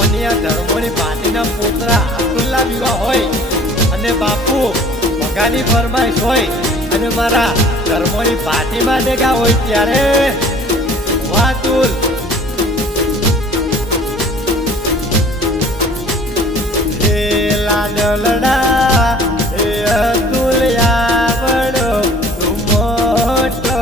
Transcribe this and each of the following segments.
મોનિયા ધર્મોની પાટીના પુત્રા અબ્દુલ્લા વિવાહ હોય અને બાપુ ભગાની ફરમાઈશ હોય અને મારા ધર્મોની પાટીમાં ડેગા હોય ત્યારે વાતુલ હે લાડલડા હે અતુલ્યા વડો તું મોટો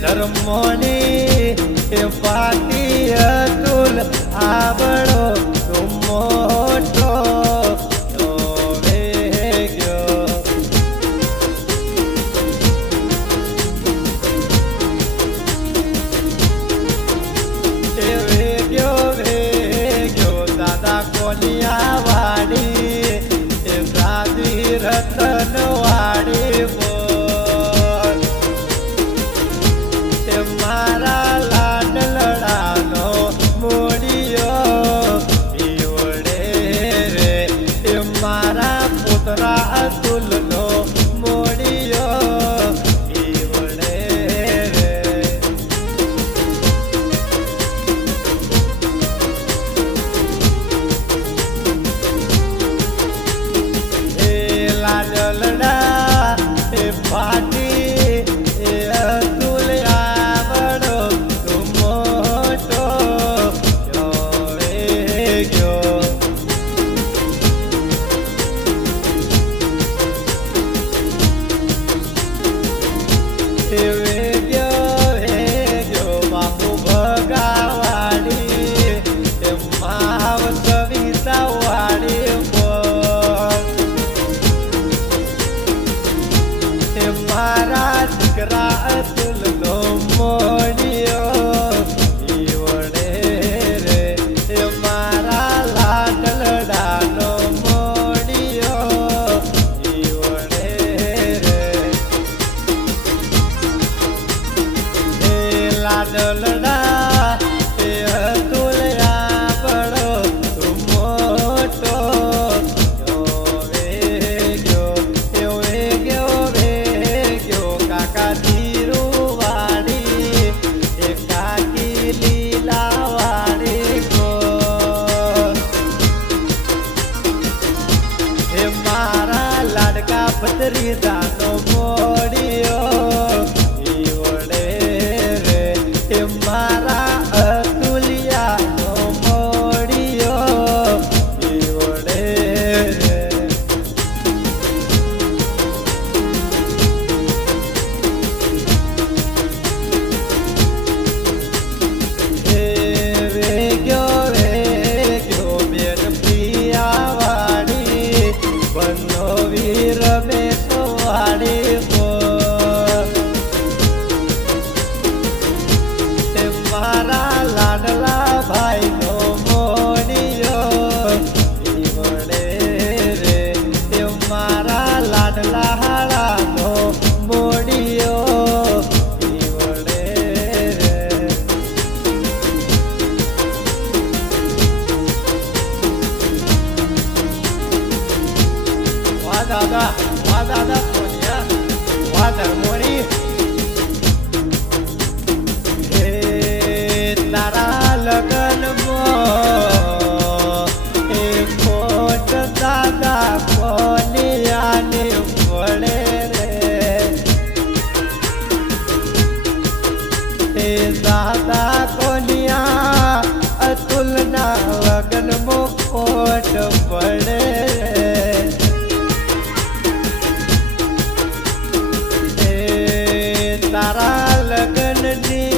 ધર્મોની એ પાટી અતુલ આવડો તું મોટો વેગ્યો દાદા કોલિયા વાડી એ દાદી રતન વાડી મારા લાડલડાનો મોડિયો ઈવડે રે એ મારા પુત્રા અતુલનો મોડિયો ઈવડે રે એ લાડલડા એ પાટી બાપુ ભગાવાડી એ માવ કવિતા વાડી એ મારા દીકરા અતુલનો મોડિયો ઈવડે રે એ મારા લાડલડાનો મોડિયો ઈવડે રે લાડલડા એ અતુલ્યા વડો તું મોટો વેગ્યો કાકા ધીરુવાડી એ કાકી લીલાવાડી એ મારા લાડકા ભત્રીજાનો મોડિયો મારા અતુલ્યાનો મોડિયો ઈવડે હે વેગ્યો બેન પ્રિયાવાડી બનો વીર મેસવાડી મારા લાડલા ભાઈનો મોડિયો ઈવડે રે એ મારા લાડલા હાળાનો મોડિયો ઈવડે રે વાહ દાદા કોનિયા વાહ ધર્મોની તારા લગનમાં એ ખોટ દાદા કોલિયાને પડે રે એ દાદા કોલિયા અતુલના લગનમાં ખોટ પડે રે તારા લગનની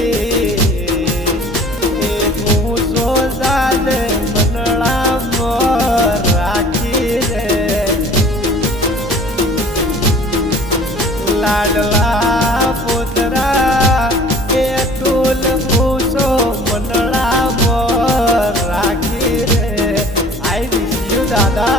લાડલા પુત્રા એ તુલ ભૂસો મંડળામાં રાખી રે આઈ વિશ યુ દાદા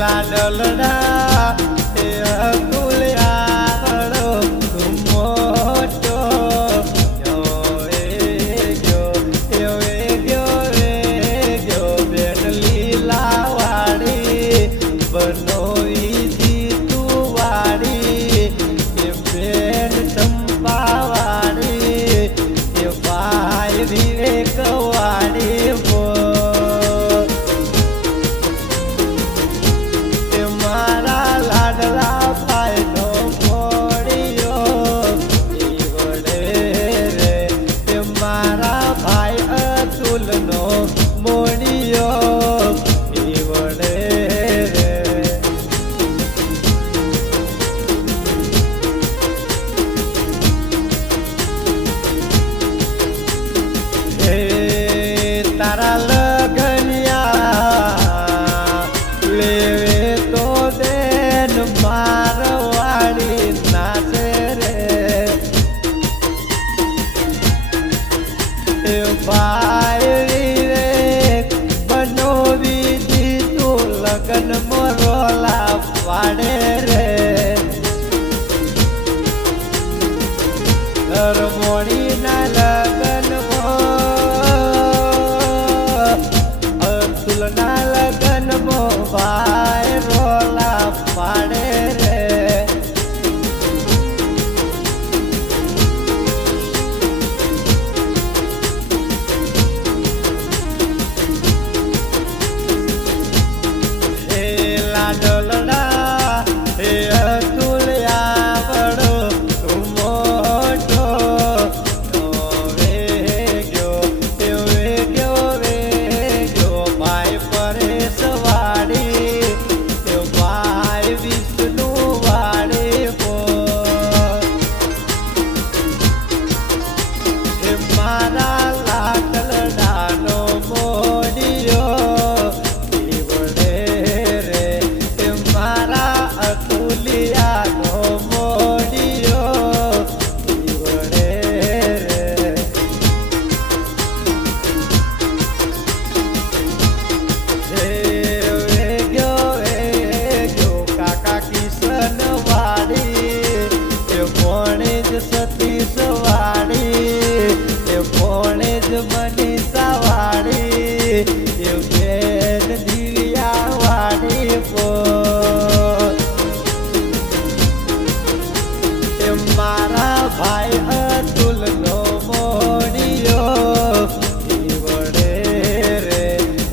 લાડલડા એ દિલિયાનો મોડિયો વડે રે ગયો કાકા કિશન વાડી એ કોણે જ સતીશ વાડી એ કોણે જ મનીષા વાડી એ બેન દિલિયા વાડી એ મારા ભાઈ અતુલનો મોડિયો વડે રે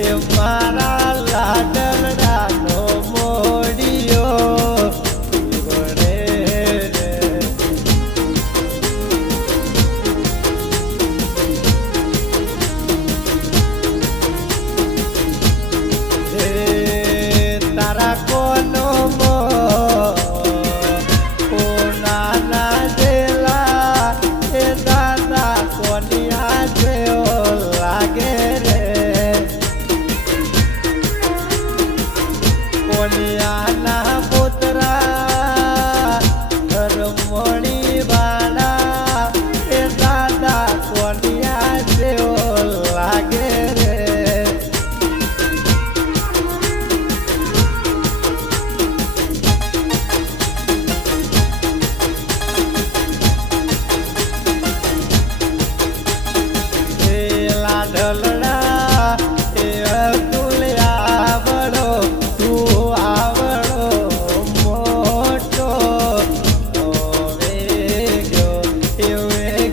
એ મારા લાડલડાનો મોડિયો વડે રે તારા કોનો નાના જેલા એ દાદા કોનિયા જેવો લાગે રે કોનિયાના પુતરા રમણી વાળા એ દાદા કોનિયા જેવો લાગે રે લાડલડા એ અતુલ્યા આવડો તું આવડો મોટો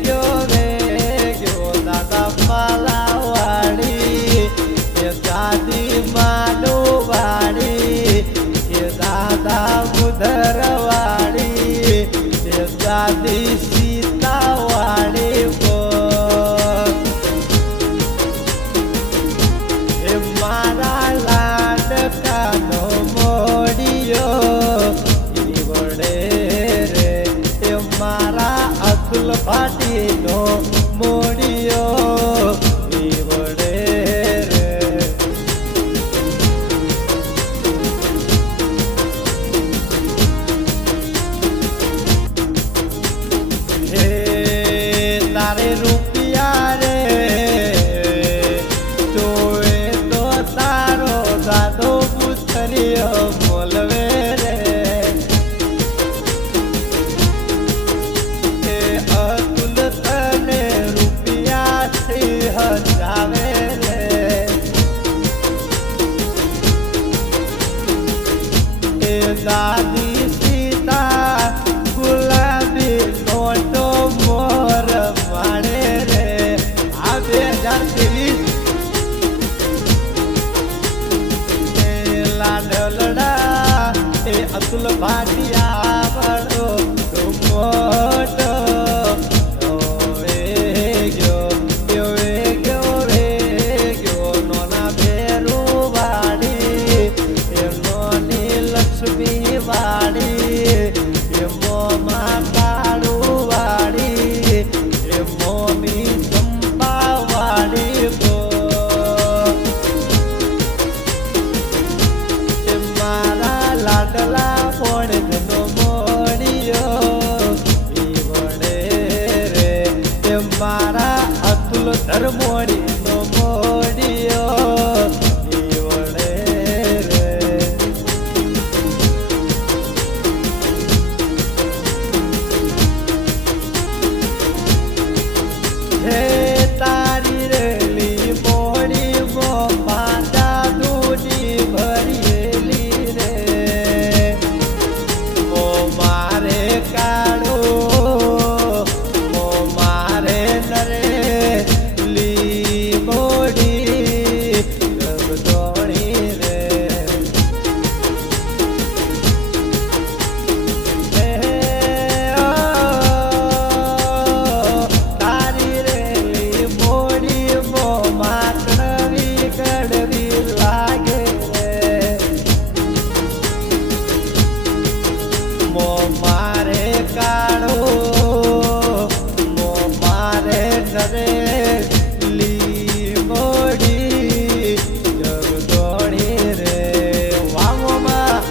ગયો દાદા પાલાવાડી એ દાદી માલુવાડી એ દાદા બુધરવાડી એ દાદી સીતાવાડી મારા લાડકાનો મોડિયો વડે રે એ મારા અતુલ ભાટીનો મોડિયો વડે રે હે તારે રૂપિયા રે દાદો પુત્રીઓ બોલવે રે એ અતુલ તને રૂપિયાથી હજાવે રે એ દાદી સીતા ગુલાબી નોટો મોર માણે રે આ 2023 લાડલડા એ અતુલ ભાટિયા વડો મોટો ગયો નોના ભેરું વાડી એ નોની લક્ષ્મી વાડી એ મોમાં કાળું વાડી એ મોમી ચંપા વાડી મારા લાડલા પોણનો મોડિયો વડે રે એ મારા અતુલ ધર્મોડીનો મોડિયો વડે રે હે તારી રેલી મોડી મો પાટા દૂધી ભરીએલી રે મો મારે કાળો મો મારે નરે લી મોડી ગગદોણી રે તારી રેલી મોડી મો માટવી કડવી લાગે રે મો મારે કાળો મો મારે નરે લી મોડી જગદોણી રે વામોમાં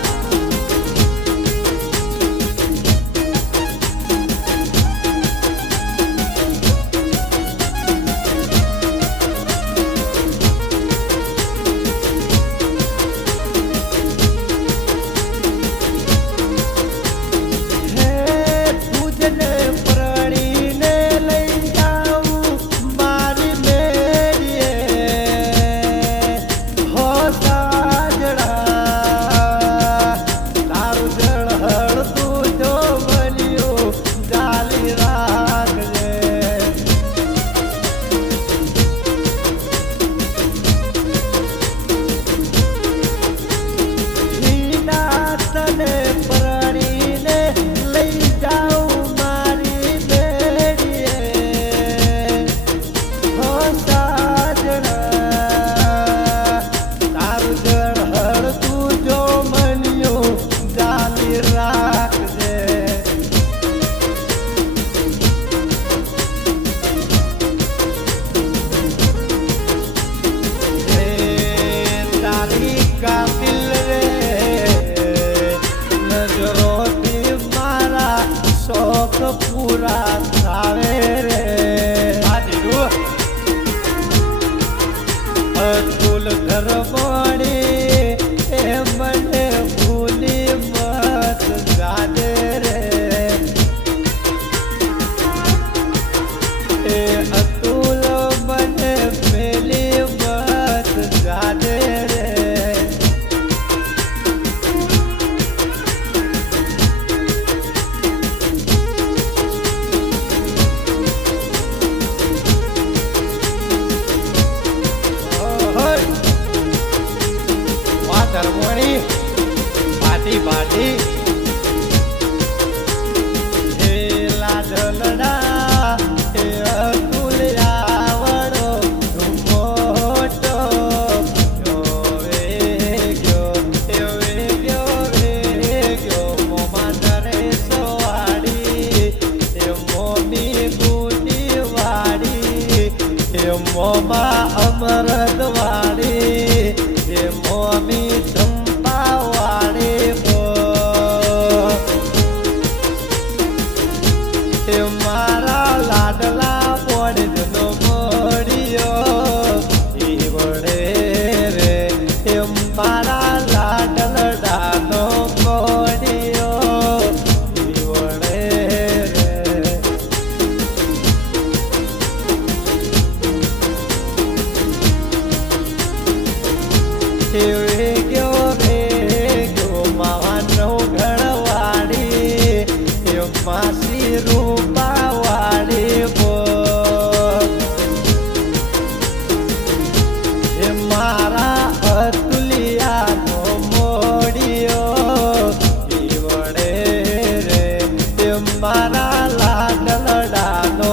મારા લાડલડાનો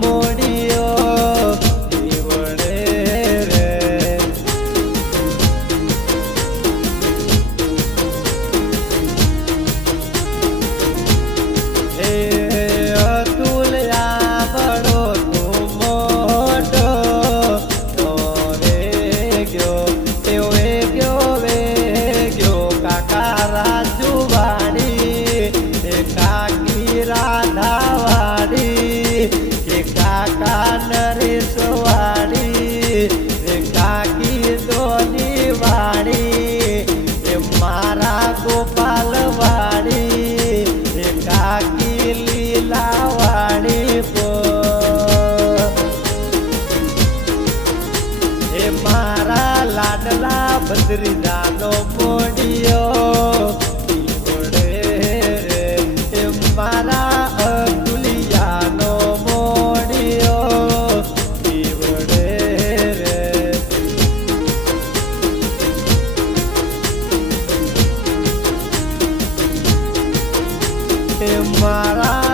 મોડિયો દીવડે રે એ અતુલ્યા બડો તું મોટો તો રે ગયો એવો ગયો કાકા રાજુ વાડી એ કાકી રાધા વાડી એ કાકા નરેશ વાડી એ કાકી દોની વાડી એ મારા ગોપાલ વાડી એ કાકી લીલા વાડી એ મારા લાડલા ભદ્રીજાનો મોડિયો દીવડે રે એ મારા અતુલિયાનો મોડિયો દીવડે રે એ મારા